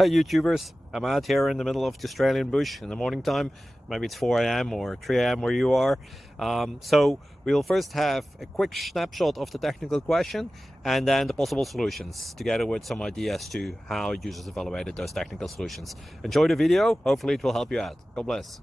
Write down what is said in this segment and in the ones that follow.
Hi YouTubers, I'm out here in the middle of the Australian bush in the morning time. Maybe it's 4 a.m. or 3 a.m. where you are. So we will first have a quick snapshot of the technical question and then the possible solutions, together with some ideas to how users evaluated those technical solutions. Enjoy the video, hopefully it will help you out. God bless.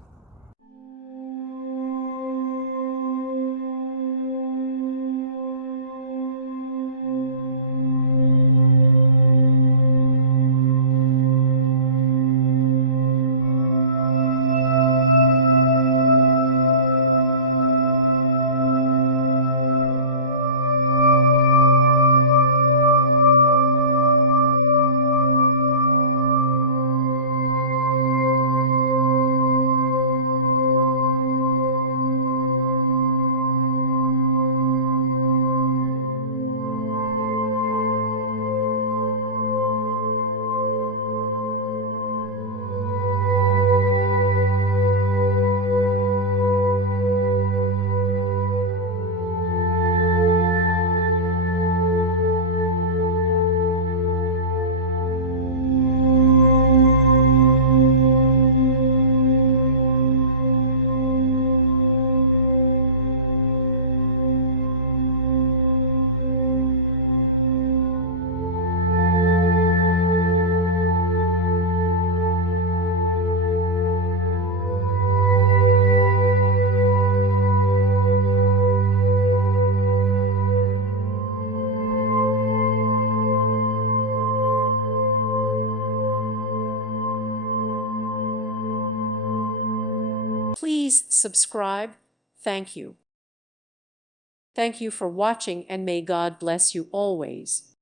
Please subscribe. Thank you. Thank you for watching, and may God bless you always.